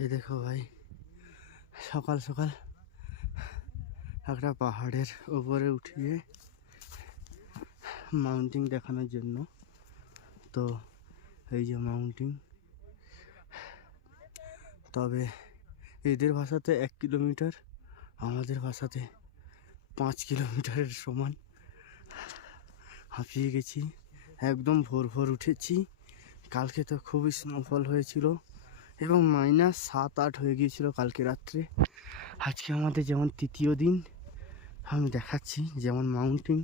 এই দেখো ভাই, সকাল সকাল একটা পাহাড়ের উপরে উঠিয়ে মাউন্টিং দেখানোর জন্য। তো এই যে মাউন্টিং, তবে এদের ভাষাতে 1 কিলোমিটার, আমাদের ভাষাতে 5 কিলোমিটারের সমান। হাঁপিয়ে গেছি, একদম ভোর ভোর উঠেছি। কালকে তো খুবই স্নোফল হয়েছিল এবং -7-8 হয়ে গিয়েছিল কালকে রাত্রে। আজকে আমাদের যেমন তৃতীয় দিন, আমি দেখাচ্ছি যেমন মাউন্টিং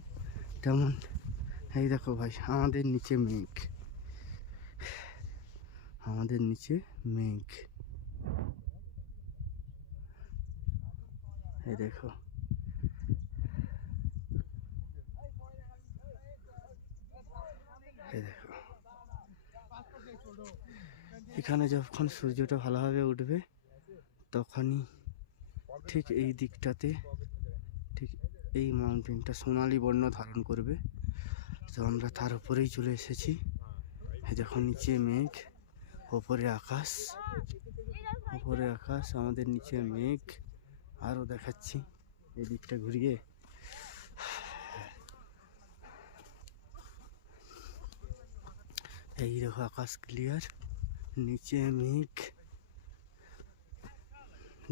তেমন এই দেখো ভাই, আমাদের নিচে মেঘ, আমাদের নিচে মেঘ। এই দেখো, এই দেখো, এখানে যখন সূর্যটা ভালোভাবে উঠবে তখনই ঠিক এই দিকটাতে, ঠিক এই মাউন্টেনটা সোনালি বর্ণ ধারণ করবে। তো আমরা তার উপরেই চলে এসেছি। এই দেখো, নিচে মেঘ, ওপরে আকাশ, ওপরে আকাশ, আমাদের নিচে মেঘ। আরও দেখাচ্ছি এই দিকটা ঘুরিয়ে। এই দেখো আকাশ ক্লিয়ার, নিচে মেঘ।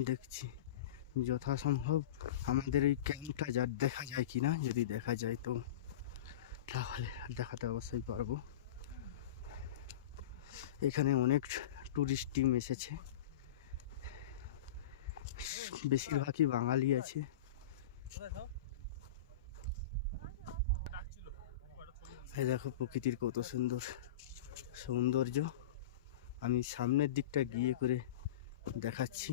দেখছি যথাসম্ভব আমাদের এই ক্যাম্পটা যা দেখা যায় কিনা, যদি দেখা যায় তো তাহলে দেখাতে অবশ্যই পারবো। এখানে অনেক টুরিস্ট টিম এসেছে, বেশিরভাগই বাঙালি আছে। এই দেখো প্রকৃতির কত সুন্দর সৌন্দর্য, আমি সামনের দিকটা গিয়ে করে দেখাচ্ছি।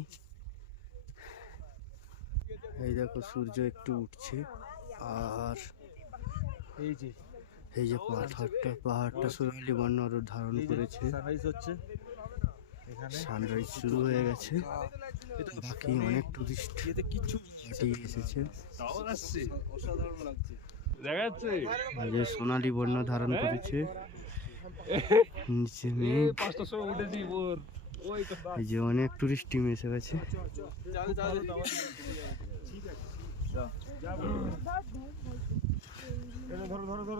এই দেখো সূর্য একটু উঠছে, আর এই যে পাহাড়টা সোনালি বর্ণ ধারণ করেছে। সানরাইজ শুরু হয়ে গেছে, বাকি অনেক টুরিস্ট এসেছে। সোনালি বর্ণ ধারণ করেছে, নিচে মেঘ। এই যে অনেক টুরিস্ট টিম এসে গেছে।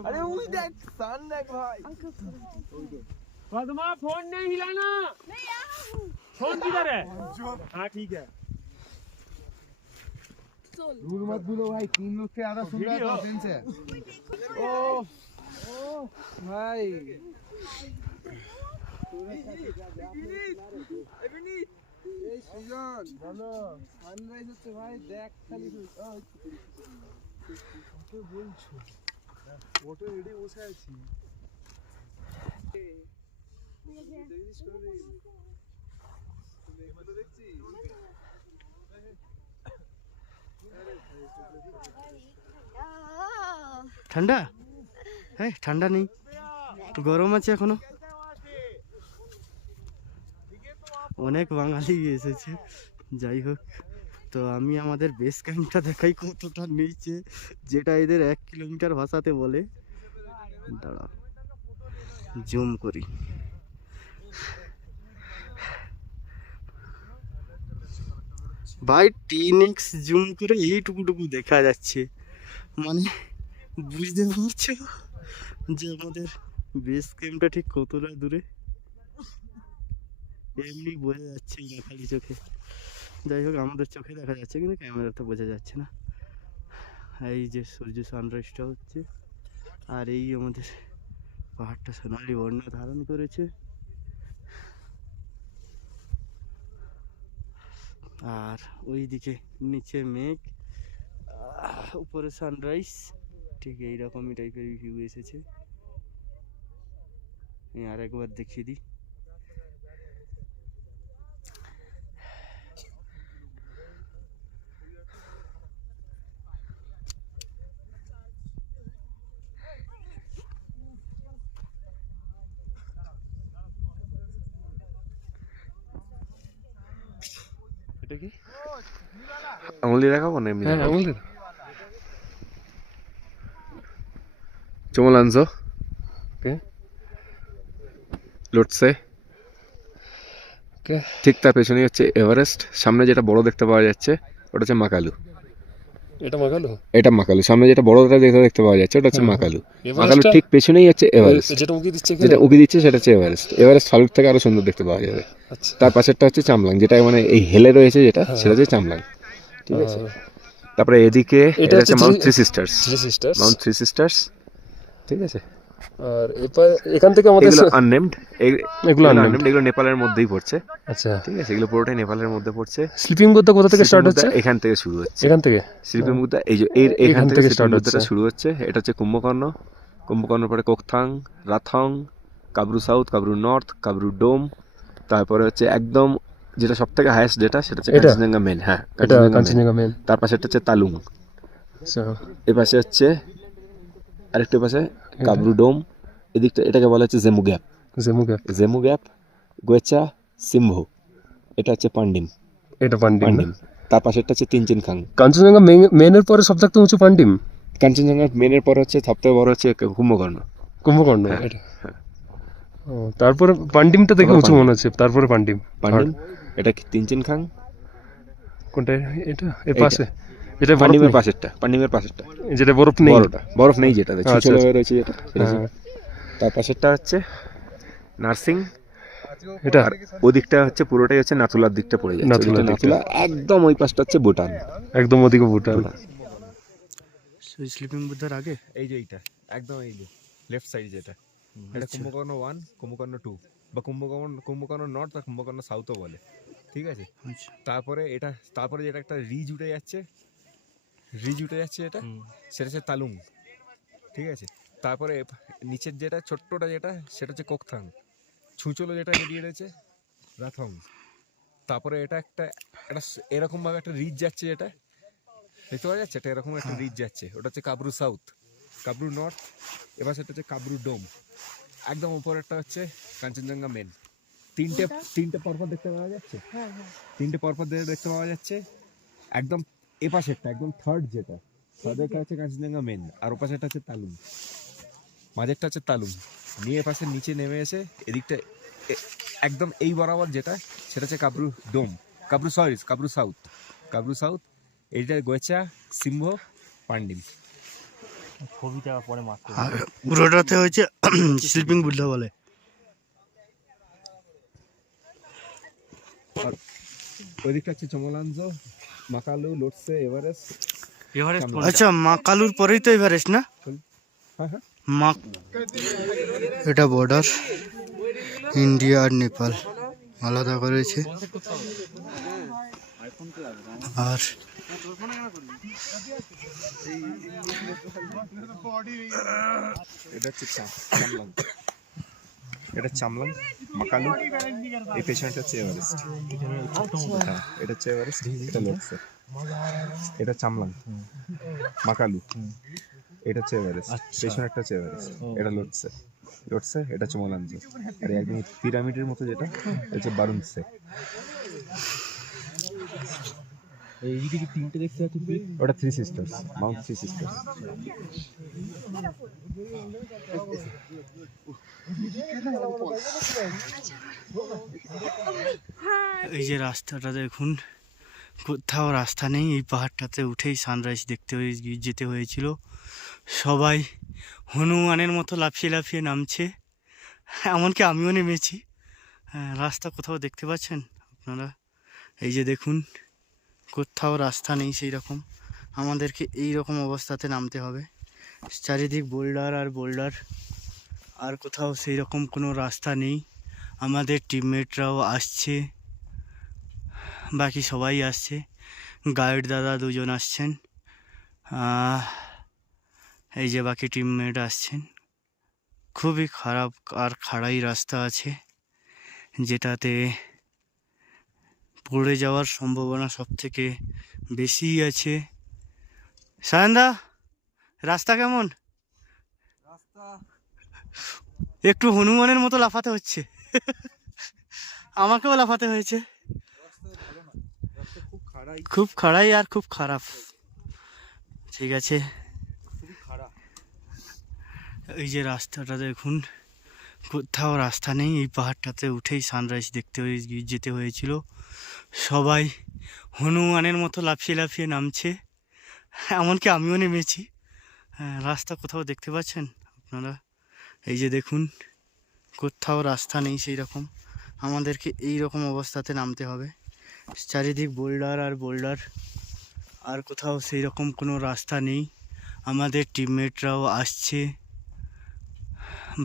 अरे वही देख सन देख भाई पद्मा फोन नहीं हिलाना। नहीं फोन किधर है? हाँ ठीक है। रूल मत भूलो भाई, 3 लोग के आधा सुन रहा है दिन से। ओ भाई এই সুজন বলো, সানরাইজ হচ্ছে ভাই, দেখ খালি কত বলছো, ফটো রেডি বসে আছি। ঠান্ডা? হ্যাঁ ঠান্ডা নেই, গরম আছে এখনো। অনেক বাঙালি এসেছে, যাই হোক। তো আমি আমাদের বেস ক্যাম্পটা দেখাই কতটা নিচে, যেটা এদের 1 কিলোমিটার ভাষাতে বলে। দাঁড়া জুম করি। ভাই 10x জুম করে এইটুকুটুকু দেখা যাচ্ছে, মানে বুঝতে পারছো যে আমাদের বেস ক্যাম্পটা ঠিক কতটা দূরে। এমনি বোঝা যাচ্ছে না খালি চোখে, যাই হোক আমাদের চোখে দেখা যাচ্ছে কিন্তু ক্যামেরাতে বোঝা যাচ্ছে না। এই যে সূর্য সানরাইজটা হচ্ছে, আর এই আমাদের পাহাড়টা সোনালি বর্ণ ধারণ করেছে। আর ওই দিকে নিচে মেঘ, উপরে সানরাইজ, ঠিক এইরকমই টাইপের ভিউ এসেছে। আর একবার দেখিয়ে দিই। এটা কি আঙুল দিয়ে দেখাবো না? এমনি আঙুল দিয়ে চমলানছো কে লুটছে ওকে, ঠিক তার পেছনেই হচ্ছে এভারেস্ট। সামনে যেটা বড় দেখতে পাওয়া যাচ্ছে ওটা হচ্ছে মাকালু। এটা মাগালো এটা মাকালু। সামনে যেটা বড় দেখতে পাওয়া যাচ্ছে ওটা হচ্ছে হ্যাঁ, মাকালু। এভারেস্টটা- মাকালু ঠিক পেছনেই হচ্ছে এভারেস্ট। যেটা উকি দিচ্ছে যেটা এখানে। উকি দিচ্ছে সেটা হচ্ছে এভারেস্ট। এভারেস্ট ফালুট থেকে আরো সুন্দর দেখতে পাওয়া যাবে। আচ্ছা, তার পাশেরটা হচ্ছে চামলাং, যেটা মানে এই হেলে রয়েছে যেটা, সেটা হচ্ছে চামলাং। ঠিক আছে। তারপরে এদিকে এটা এটা হচ্ছে হচ্ছে Mount three sisters. Three sisters. Mount three sisters. ঠিক আছে। আর এখান থেকে আমাদের এগুলো আননেমড। এগুলো unnamed। আননেমড, এগুলো নেপালের মধ্যেই পড়ছে। আচ্ছা, ঠিক আছে, এগুলো পুরোটাই নেপালের মধ্যে পড়ছে। স্লিপিং বুদ্ধা কোথা থেকে স্টার্ট হচ্ছে? এখান থেকে শুরু হচ্ছে। এখান থেকে শিল্পী মুদ্রা এই যে এখান থেকে স্টার্ট মুদ্রাটা শুরু হচ্ছে। এটা হচ্ছে কুম্ভকর্ণ। কুম্ভকর্ণের পরে কোকথাং, রাথং, কাবরু সাউথ, কাবরু নর্থ, কাবরু ডোম। তারপরে হচ্ছে একদম যেটা সব থেকে হাইয়েস্ট, যেটা সেটা হচ্ছে এটা? কাঞ্চনজঙ্ঘা মেন। হ্যাঁ, এটা কাঞ্চনজঙ্ঘা মেন। কাঞ্চনজঙ্ঘা মেন। তার পাশে হচ্ছে তালুং। আচ্ছা, এর পাশে হচ্ছে আরেকটা পাশে কাবরু ডোম। এদিকটা এটাকে বলা হচ্ছে জেমু গ্যাপ। জেমুগা। জেমু গ্যাপ, গোয়েচা, সিম্ভু। এটা হচ্ছে পান্ডিম। এটা পান্ডিম না? পান্ডিম। তার পাশেরটা হচ্ছে তিনচিন খাং। কাঞ্চনজঙ্ঘা মেনের পরে সব থেকে উঁচু পান্ডিম। কাঞ্চনজঙ্ঘা মেনের পর হচ্ছে সবথেকে বড় হচ্ছে কুম্ভকর্ণ। কুম্ভকর্ণ এটা। ও, তারপরে পান্ডিমটা দেখে তারপর উঁচু মনে হচ্ছে, তারপরে পান্ডিম। পান্ডিম। এটা কি তিনচিন খাং? কোনটা এটা? এর এইটা। পাশে এটা বরফ পান্ডিমের নেই? পাশেরটা, পান্ডিমের পাশেরটা যেটা বরফ নেই? বড়টা, বরফ নেই যেটা আচ্ছা, ছোট আচ্ছা। হয়ে রয়েছে যেটা, সেটা হ্যাঁ, তার পাশেরটা হচ্ছে নার্সিং। এটা আর ওদিকটা হচ্ছে পুরোটাই হচ্ছে নাথুলার দিকটা পড়ে যাচ্ছে। নাথুলার ওদিকটা দিকটা। নাথুলা, একদম ওই পাশটা হচ্ছে ভুটান। একদম ওদিকে ভুটান। সেই স্লিপিং বুদ্ধার আগে এই যে এইটা একদম এই যে লেফট সাইড যেটা, এটা কুম্ভকর্ণ 1, কুম্ভকর্ণ 2 বা কুম্ভকর্ণ নর্থ আর কুম্ভকর্ণ সাউথও বলে। ঠিক আছে। আচ্ছা। তারপরে যেটা একটা রিজ উঠে যাচ্ছে এটা, সেটা হচ্ছে তালুং। ঠিক আছে। তারপরে নিচের যেটা ছোট্টটা যেটা, সেটা হচ্ছে কোকথাং। ছুঁচলো যেটা বেরিয়ে রয়েছে, রাথং। তারপরে এটা একটা এরকম ভাবে একটা রিজ যাচ্ছে, যেটা দেখতে পাওয়া যাচ্ছে, এটা এরকম একটা রিজ যাচ্ছে, ওটা হচ্ছে কাবরু সাউথ, কাবরু নর্থ। এবার সেটা হচ্ছে কাবরু ডোম। একদম উপরেরটা হচ্ছে কাঞ্চনজঙ্ঘা মেন। তিনটে পরপর দেখতে পাওয়া যাচ্ছে। তিনটে পরপর দেখতে পাওয়া যাচ্ছে। একদম এপাশেরটা একদম থার্ড যেটা, তাদেরটা হচ্ছে কাঞ্চনজঙ্ঘা মেন, আর ওপাশেরটা হচ্ছে তালুং। মাঝেরটা হচ্ছে তালুং। নিয়ে এপাশে নিচে নেমে এসে এদিকটা একদম এই বরাবর যেটা, সেটা হচ্ছে কাবরু ডোম, কাবরু সাউথ। কাবরু সাউথ। এইটা গোয়েচা, সিম্ভ, পান্ডিম। আর পুরোটাতে হচ্ছে স্লিপিং বুদ্ধা বলে। ওইদিকটা হচ্ছে চমলানজো, মাকালু, লোটসে, এভারেস্ট। আচ্ছা, মা কালুর পরেই তো এভারেস্ট না? হ্যাঁ হ্যাঁ। মা এটা বর্ডার ইন্ডিয়া আর নেপাল আলাদা করেছে। আর এটা হচ্ছে চামলাং। এটা চামলাং, মাকালু। এই পেছনটা হচ্ছে এভারেস্ট। হ্যাঁ, এটা হচ্ছে এভারেস্ট, এটা লোটসে। এটা চামলাং, মাকালু। এটা হচ্ছে এভারেস্ট, পেছনে একটা হচ্ছে এভারেস্ট, এটা লোটসে। এটা হচ্ছে মোলানজো। আর একদম পিরামিডের মতো যেটা, এটা হচ্ছে বারুনসে। এইদিকে তিনটে দেখতে পাচ্ছি, ওটা three sisters, Mount three sisters. এই যে রাস্তাটা দেখুন, কোথাও রাস্তা নেই। এই পাহাড়টাতে উঠেই সানরাইজ যেতে হয়েছিল। সবাই হনুমানের মতো লাফিয়ে লাফিয়ে নামছে, এমনকি আমিও নেমেছি। রাস্তা কোথাও দেখতে পাচ্ছেন আপনারা? এই যে দেখুন, কোথাও রাস্তা নেই সেই রকম। আমাদেরকে এই রকম অবস্থাতে নামতে হবে। চারিদিক বোল্ডার আর বোল্ডার, আর কোথাও সেই রকম কোনো রাস্তা নেই। আমাদের টিমমেটরাও আসছে, বাকি সবাই আসছে। গাইড দাদা দুজন আসছেন, এই যে বাকি টিমমেট আসছেন। খুবই খারাপ আর খাড়াই রাস্তা আছে, যেটাতে পড়ে যাওয়ার সম্ভাবনা সব থেকে বেশি আছে। সায়নদা, রাস্তা কেমন? একটু হনুমানের মতো লাফাতে হচ্ছে। আমাকেও লাফাতে হয়েছে। খুব খাড়াই আর খুব খারাপ। ঠিক আছে, এই যে রাস্তাটা দেখুন, কোথাও রাস্তা নেই। এই পাহাড়টাতে উঠেই সানরাইজ দেখতে যেতে হয়েছিল। সবাই হনুমানের মতো লাফিয়ে লাফিয়ে নামছে, এমনকি আমিও নেমেছি। হ্যাঁ, রাস্তা কোথাও দেখতে পাচ্ছেন আপনারা? এই যে দেখুন, কোথাও রাস্তা নেই সেই রকম। আমাদেরকে এই রকম অবস্থাতে নামতে হবে। চারিদিক বোল্ডার আর বোল্ডার, আর কোথাও সেই রকম কোনো রাস্তা নেই। আমাদের টিমমেটরাও আসছে,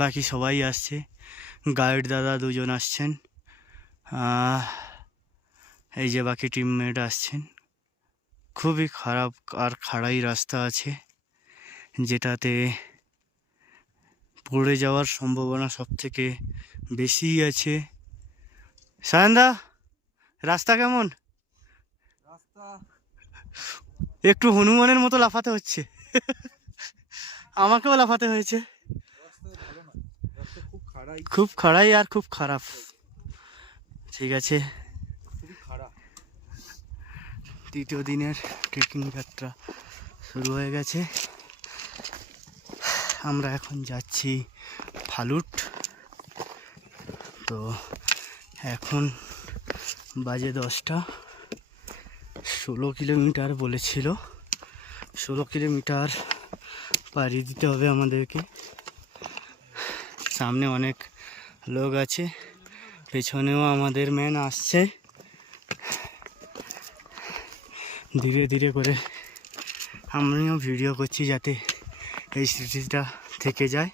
বাকি সবাই আসছে। গাইড দাদা দুজন আসছেন, এই যে বাকি টিমমেট আসছেন। খুবই খারাপ আর খাড়াই রাস্তা আছে, যেটাতে পড়ে যাওয়ার সম্ভাবনা সব থেকে বেশি আছে। সায়নদা, রাস্তা কেমন? রাস্তা একটু হনুমানের মতো লাফাতে হচ্ছে। আমাকেও লাফাতে হয়েছে। ভালো না, রাস্তা খুব খাড়াই, খুব খাড়াই আর খুব খারাপ। ঠিক আছে, খুবই খারাপ। তৃতীয় দিনের ট্রেকিং যাত্রা শুরু হয়ে গেছে। আমরা এখন যাচ্ছি ফালুট। তো এখন বাজে 10টা। 16 কিলোমিটার বলেছিল। 16 কিলোমিটার পাড়ি দিতে হবে আমাদেরকে। সামনে অনেক লোক আছে, পেছনেও আমাদের ম্যান আসছে। ধীরে ধীরে করে আমিও ভিডিও করছি যাতে এই স্মৃতিটা থেকে যায়।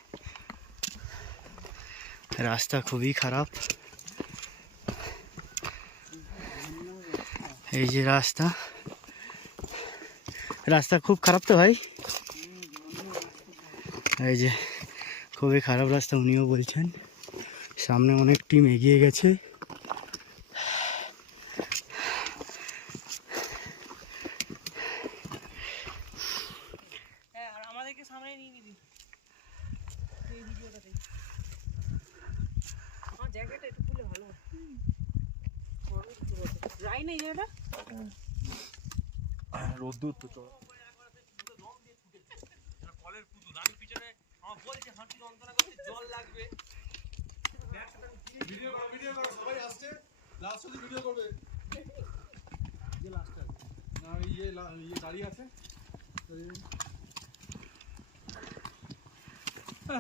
রাস্তা খুবই খারাপ। এই যে রাস্তা, রাস্তা খুব খারাপ তো ভাই। এই যে খুবই খারাপ রাস্তা, উনিও বলছেন। সামনে অনেক টিম এগিয়ে গেছে। আমাদেরকে সামনে নিয়ে নিবি এই ভিডিওটাতে। আমার জ্যাকেটটা একটু খুলে ভালো রাই নেই এটা রোদ্দুর তো চল।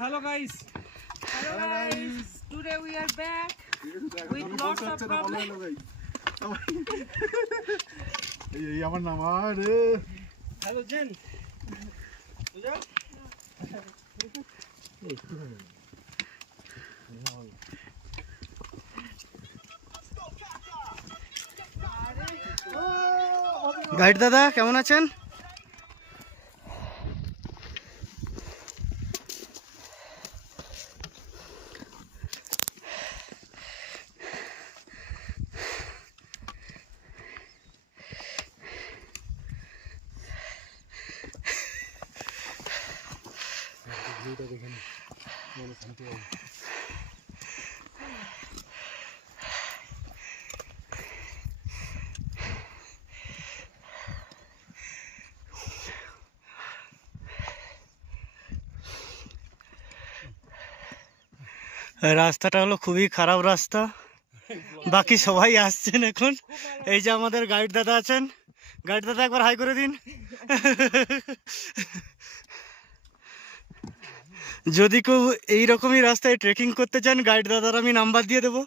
Hello guys. Hello guys, today we are back with lots of problems. এই আমার নাম আরে Hello Jen. গাইড দাদা কেমন আছেন? রাস্তাটা হলো খুবই খারাপ রাস্তা। বাকি সবাই আসছেন এখন। এই যে আমাদের গাইড দাদা আছেন, গাইড দাদা একবার হাই করে দিন। যদি কেউ এইরকমই রাস্তায় ট্রেকিং করতে চান, গাইড দাদার আমি নাম্বার দিয়ে দেবো,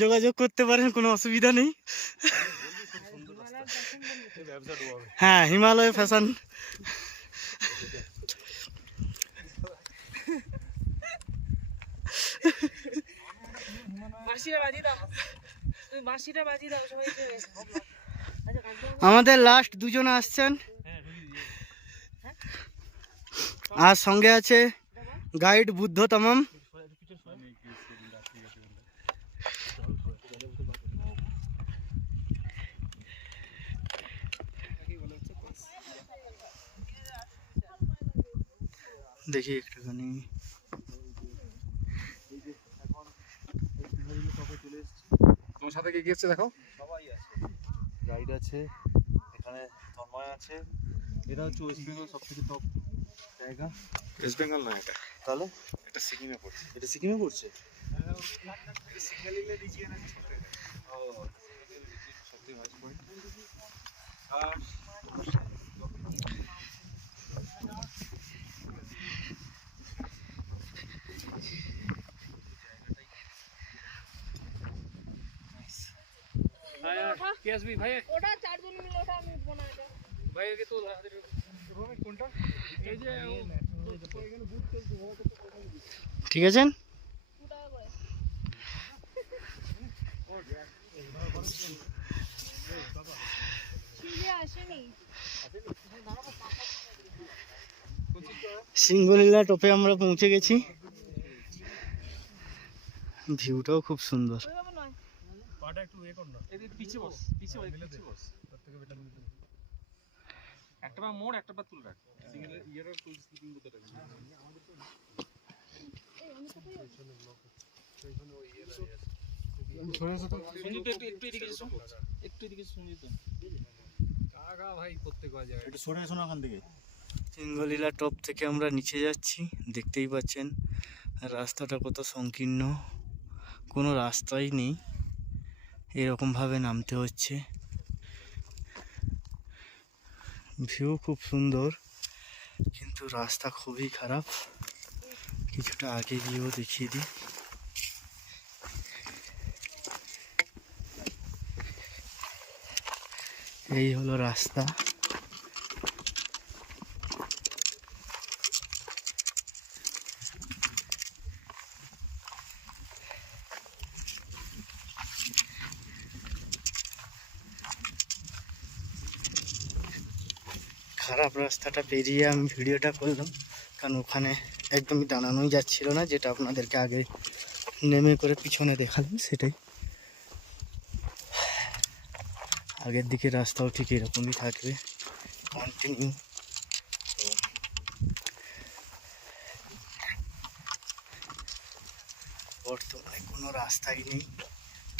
যোগাযোগ করতে পারেন, কোনো অসুবিধা নেই। হ্যাঁ, হিমালয় ফ্যাশন। বাঁশিটা বাজিয়ে দাও, তুই বাঁশিটা বাজিয়ে দাও সবাইকে। আমাদের লাস্ট দুজন আসছেন, আর সঙ্গে আছে গাইড বুদ্ধ তামাম। দেখি একটুখানি। তোমার সাথে কে কে এসছে দেখো। সবাই আছে, গাইড আছে, এখানে তন্ময় আছে। এটা হচ্ছে ওয়েস্ট বেঙ্গল সবথেকে টপ জায়গা। ওয়েস্ট বেঙ্গল না এটা, তাহলে এটা সিকিমে পড়ছে। এটা সিকিমে পড়ছে। সিঙ্গেলিলে রিজিয়ন আছে ছোট ও সত্যি ভাই পয়েন্ট আর ওটা চারজন মিলে ওটা আমি উঠবো না এটা ঠিক আছেন? আসেনি সিঙ্গলীলা টপে আমরা পৌঁছে গেছি। ভিউটাও খুব সুন্দর। ওইভাবে নয় পাটা একটু এ কর না। পিছে বস একটা পা মোড় একটা পা তুল রাখ সিঙ্গেল ইয়ারের ফুল স্লিপিং করতে রাখ সঞ্জিত একটু এদিকে এসো একটু এদিকে সঞ্জিত কাকা ভাই করতে কয় যায় একটু সরে এসো না ওখান থেকে সিঙ্গলীলা টপ থেকে আমরা নিচে যাচ্ছি, দেখতেই পাচ্ছেন রাস্তাটা কত সংকীর্ণ, কোনো রাস্তাই নেই, এরকমভাবে নামতে হচ্ছে। ভিউ খুব সুন্দর কিন্তু রাস্তা খুবই খারাপ। কিছুটা আগে গিয়েও দেখিয়ে দিই। এই হলো রাস্তা। খারাপ রাস্তাটা পেরিয়ে আমি ভিডিওটা করলাম, কারণ ওখানে একদমই দাঁড়ানোই যাচ্ছিল না, যেটা আপনাদেরকে আগে নেমে করে পিছনে দেখালাম সেটাই। আগের দিকে রাস্তাও ঠিক এরকমই থাকবে কন্টিনিউ। বর্তমানে কোনো রাস্তাই নেই,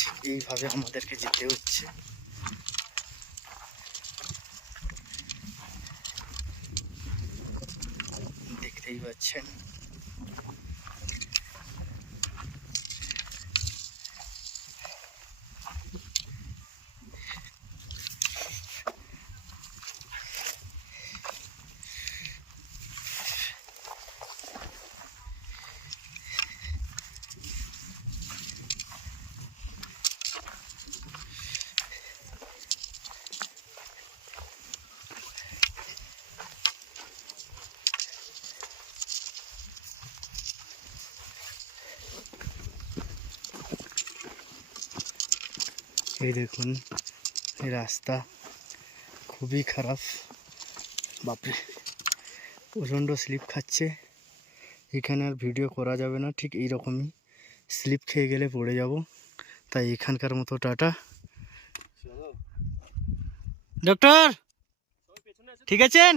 ঠিক এইভাবে আমাদেরকে যেতে হচ্ছে। দেখতেই পাচ্ছেন এই দেখুন এই রাস্তা খুবই খারাপ, বাপরে প্রচণ্ড স্লিপ খাচ্ছে। এখানে আর ভিডিও করা যাবে না, ঠিক এইরকমই স্লিপ খেয়ে গেলে পড়ে যাব। তাই এখানকার মতো টাটা। ডক্টর ঠিক আছেন?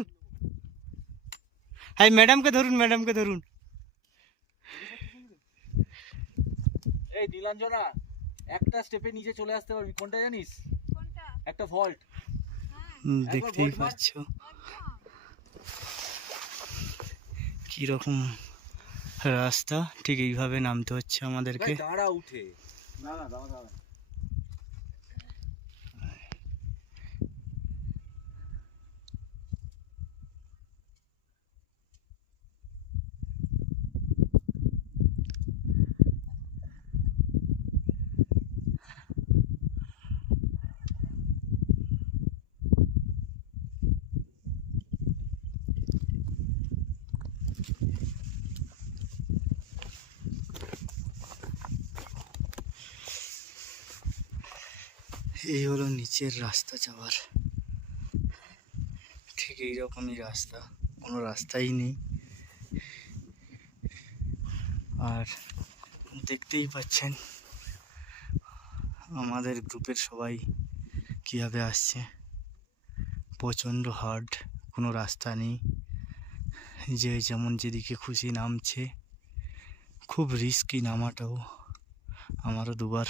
হ্যাঁ ম্যাডামকে ধরুন, ম্যাডামকে ধরুন। এই নীলাঞ্জনা একটা স্টেপে নিচে চলে আসতে পারবি, কোনটা জানিস? কোনটা একটা ভল্ট দেখতেই পাচ্ছ কিরকম রাস্তা, ঠিক এইভাবে নামতে হচ্ছে আমাদেরকে। দাঁড়া উঠে না না দাঁড়া দাঁড়া এই হলো নিচের রাস্তা যাওয়ার, ঠিক এইরকমই রাস্তা, কোনো রাস্তাই নেই। আর দেখতেই পাচ্ছেন আমাদের গ্রুপের সবাই কীভাবে আসছে, প্রচণ্ড হার্ড, কোনো রাস্তা নেই, যে যেমন যেদিকে খুশি নামছে, খুব রিস্কি নামাটাও। আমারও দুবার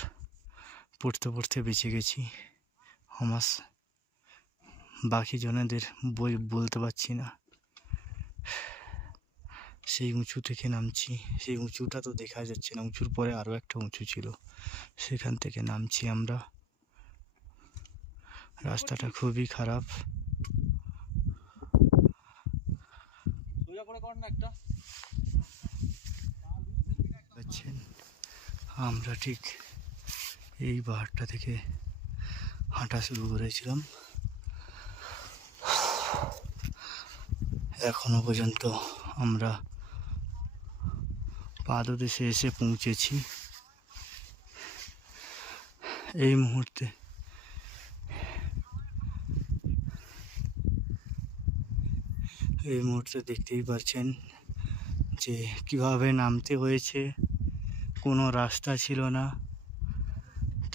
পড়তে পড়তে বেঁচে গেছি। আমার বাকি জনেদের বলতে পারছি না। সেই উঁচু থেকে নামছি। সেই উঁচুটা তো দেখা যাচ্ছে না, উঁচুর পরে আরও একটা উঁচু ছিল, সেখান থেকে নামছি আমরা। রাস্তাটা খুবই খারাপ। পাচ্ছেন, আমরা ঠিক এই পাহাড়টা থেকে হাঁটা শুরু করেছিলাম। এখনো পর্যন্ত আমরা পাদদেশে এসে পৌঁছেছি। এই মুহূর্তে দেখতেই পাচ্ছেন যে কিভাবে নামতে হয়েছে। কোনো রাস্তা ছিল না,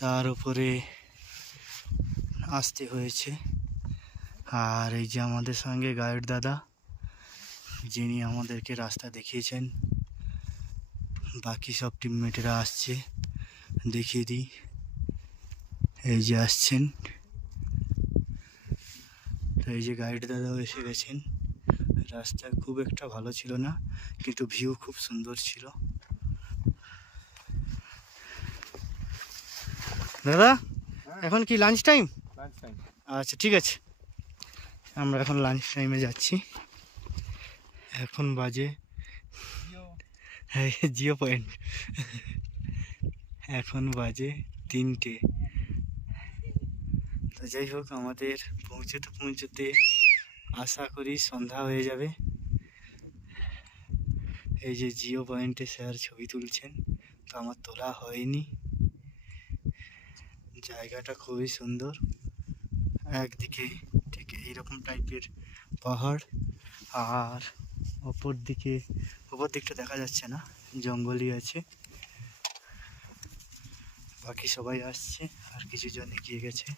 তার উপরে আসতে হয়েছে। আর এই যে আমাদের সঙ্গে গাইড দাদা, যিনি আমাদেরকে রাস্তা দেখিয়েছেন। বাকি সব টিমমেটেরা আসছে, দেখিয়ে দিই। এই যে আসছেন, তো এই যে গাইড দাদাও এসে গেছেন। রাস্তা খুব একটা ভালো ছিল না, কিন্তু ভিউ খুব সুন্দর ছিল। দাদা, এখন কি লাঞ্চ টাইম? আচ্ছা, ঠিক আছে, আমরা এখন লাঞ্চ টাইমে যাচ্ছি। এখন বাজে জিও পয়েন্ট, এখন বাজে 3টে। তো যাই হোক, আমাদের পৌঁছতে আশা করি সন্ধ্যা হয়ে যাবে। এই যে জিও পয়েন্টে স্যার ছবি তুলছেন, তো আমার তোলা হয়নি। জায়গাটা খুবই সুন্দর, একদিকে ঠিক এইরকম টাইপের পাহাড়, আর অপর দিকটা দেখা যাচ্ছে না, জঙ্গলই আছে। বাকি সবাই আসছে, আর কিছু জন এগিয়ে গেছে।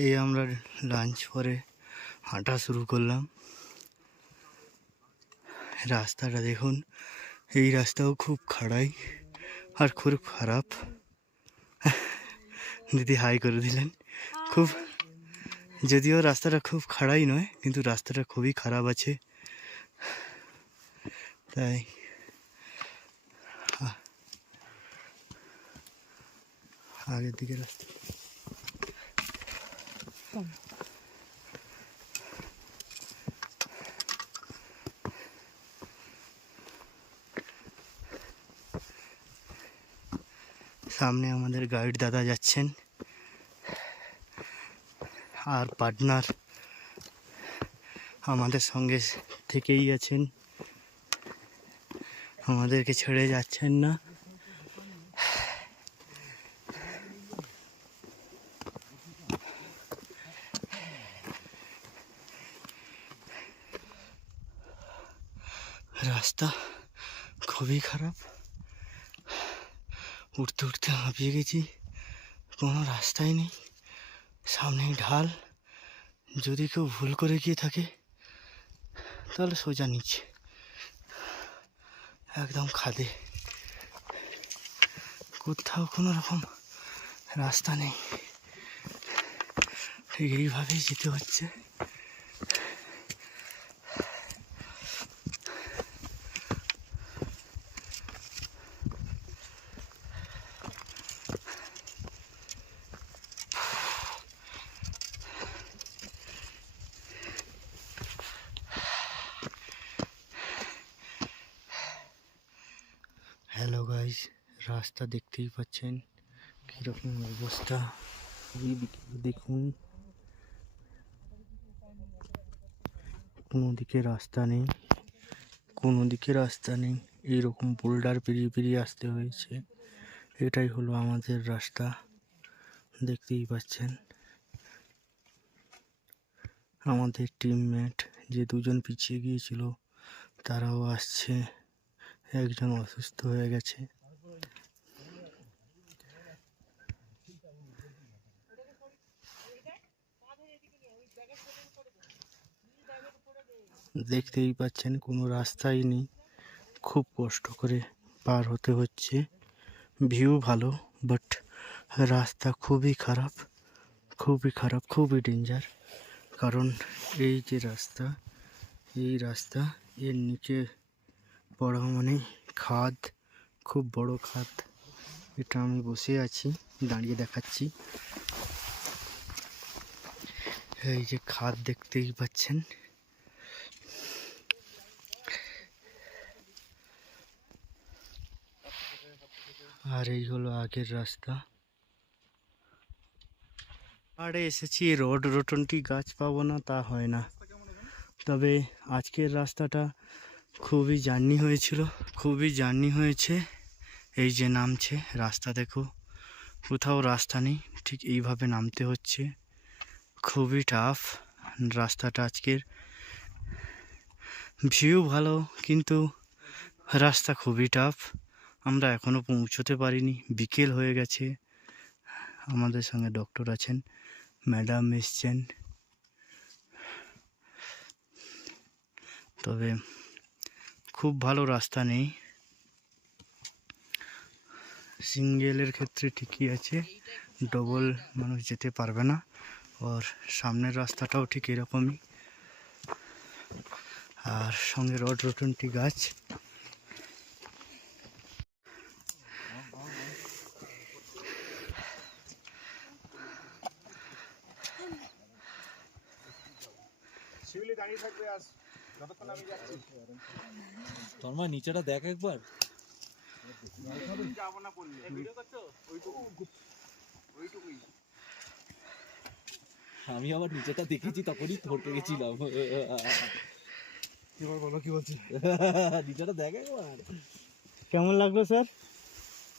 এই আমরা লাঞ্চ পরে হাঁটা শুরু করলাম। রাস্তাটা দেখুন, এই রাস্তাও খুব খাড়াই আর খুব খারাপ। দিদি হাই করে দিলেন। যদিও রাস্তাটা খুব খাড়াই নয়, কিন্তু রাস্তাটা খুবই খারাপ আছে। তাই আগের দিকে রাস্তা, সামনে আমাদের গাইড দাদা যাচ্ছেন, আর পার্টনার আমাদের সঙ্গে থেকেই আছেন, আমাদেরকে ছেড়ে যাচ্ছেন না। রাস্তা খুবই খারাপ, উঠতে হাঁপিয়ে গেছি। কোনো রাস্তাই নেই, সামনেই ঢাল। যদি কেউ ভুল করে গিয়ে থাকে তাহলে সোজা নিচে, একদম খাদে, কোথাও কোনো রকম রাস্তা নেই। ঠিক এইভাবেই যেতে হচ্ছে। হ্যালো গাইস, রাস্তা দেখতেই পাচ্ছেন কীরকম অবস্থা। এইদিকে দেখুন, কোনো দিকে রাস্তা নেই, এইরকম বোল্ডার পেরিয়ে আসতে হয়েছে। এটাই হলো আমাদের রাস্তা, দেখতেই পাচ্ছেন। আমাদের টিমমেট যে দুজন পিছিয়ে গিয়েছিল তারাও আসছে, একজন অসুস্থ হয়ে গেছে। দেখতেই পাচ্ছেন কোনো রাস্তাই নেই, খুব কষ্ট করে পার হতে হচ্ছে। ভিউ ভালো, বাট রাস্তা খুবই খারাপ, খুবই খারাপ, খুবই ডেঞ্জার। কারণ এই যে রাস্তা, এই রাস্তা এর নিচে পড়া মানে খাদ, খুব বড় খাদ। এটা আমি বসে আছি, দাঁড়িয়ে দেখাচ্ছি। এই যে খাদ দেখতেই পাচ্ছেন। আর এই হলো আগের রাস্তা। আরে এসেছি, রোড রোটনটি গাছ পাবো না তা হয় না, তবে আজকের রাস্তাটা খুবই জার্নি হয়েছিল, খুবই জার্নি হয়েছে। এই যে নামছে রাস্তা, দেখো কোথাও রাস্তা নেই, ঠিক এইভাবে নামতে হচ্ছে। খুবই টাফ রাস্তাটা আজকের। ভিউ ভালো কিন্তু রাস্তা খুবই টাফ। আমরা এখনও পৌঁছতে পারিনি, বিকেল হয়ে গেছে। আমাদের সঙ্গে ডক্টর আছেন, ম্যাডাম এসছেন, তবে খুব ভালো রাস্তা নেই। সিঙ্গেলের ক্ষেত্রে ঠিকই আছে, ডবল মানুষ যেতে পারবে না। আর সামনের রাস্তাটাও ঠিক এরকমই, আর সঙ্গে রড রোটনটি গাছ। তন্ময় নিচেটা দেখ একবার। আমি আবার নিচেটা দেখেছি, তখনই থরকে গেছিলাম। এবার বলো কি বলছি। নিচেটা দেখ একবার। কেমন লাগলো স্যার?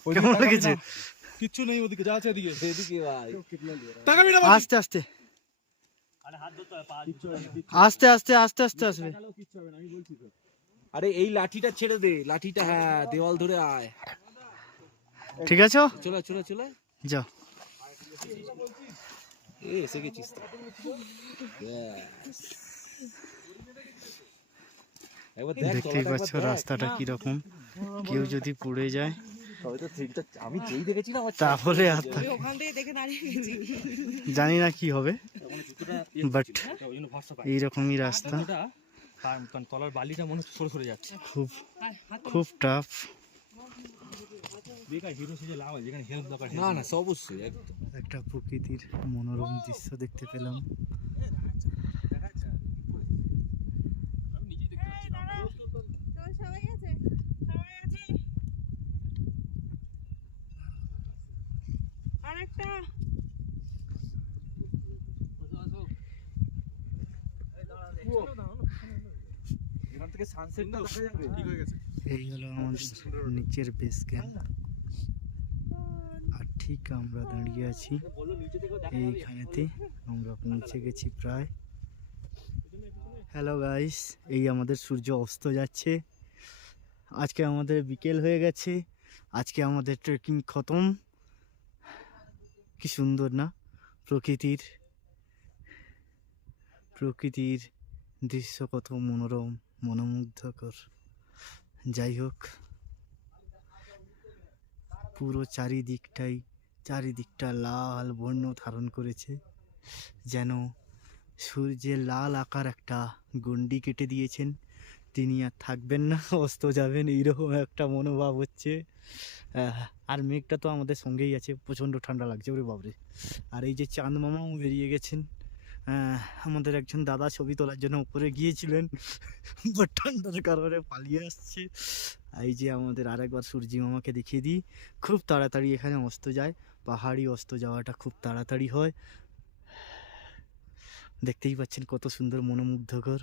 কেমন লেগেছে? কিচ্ছু নেই ওদিকে, যা আছে এদিকে। এদিকে ভাই আস্তে আস্তে আস্তে আস্তে আস্তে আস্তে আসবে। আরে এই লাঠিটা ছেড়ে দে, লাঠিটা, হ্যাঁ দেওয়াল ধরে আয়। ঠিক আছে, চলে চলে চলে যাও। এসে গেছিস তো। একবার দেখ, দেখতেই পাচ্ছ রাস্তাটা কিরকম, কেউ যদি পড়ে যায় আমি যেই দেখেছিলাম তাহলে আর ওখান থেকে দেখে দাঁড়িয়ে গেছি। জানি না কি হবে, বাট এইরকমই রাস্তা, তলার বালিটা মনে হচ্ছে সরে সরে যাচ্ছে। খুব খুব টাফ। বেকার হিরো সেজে লাভ আছে, যেখানে হেল্প দরকার। না না, অবশ্যই একদম। একটা প্রকৃতির মনোরম দৃশ্য দেখতে পেলাম। আরেকটা এখান থেকে সানসেটটা দেখা যাবে। ঠিক হয়ে গেছে। এই হলো আমাদের নিচের বেস ক্যাম্প, আর ঠিক আমরা দাঁড়িয়ে আছি এইখানেতে। আমরা পৌঁছে গেছি প্রায়। হ্যালো গাইস, এই আমাদের সূর্য অস্ত যাচ্ছে। আজকে আমাদের বিকেল হয়ে গেছে, আজকে আমাদের ট্রেকিং খতম। কি সুন্দর না প্রকৃতির প্রকৃতির দৃশ্য, কত মনোরম, মনোমুগ্ধকর। যাই হোক, পুরো চারিদিকটা লাল বর্ণ ধারণ করেছে, যেন সূর্যের লাল আকার একটা গণ্ডি কেটে দিয়েছেন, তিনি আর থাকবেন না, অস্ত যাবেন, এইরকম একটা মনোভাব হচ্ছে। আর মেঘটা তো আমাদের সঙ্গেই আছে, প্রচণ্ড ঠান্ডা লাগছে ওরে বাবরে। আর এই যে চাঁদ মামাও বেরিয়ে গেছেন। আমাদের একজন দাদা ছবি তোলার জন্য উপরে গিয়েছিলেন, বাট ঠান্ডার কারণে পালিয়ে আসছে। এই যে আমাদের আরেকবার সূর্যি মামাকে দেখিয়ে দিই, খুব তাড়াতাড়ি এখানে অস্ত যায়। পাহাড়ি অস্ত যাওয়াটা খুব তাড়াতাড়ি হয়। দেখতেই পাচ্ছেন কত সুন্দর, মনোমুগ্ধকর।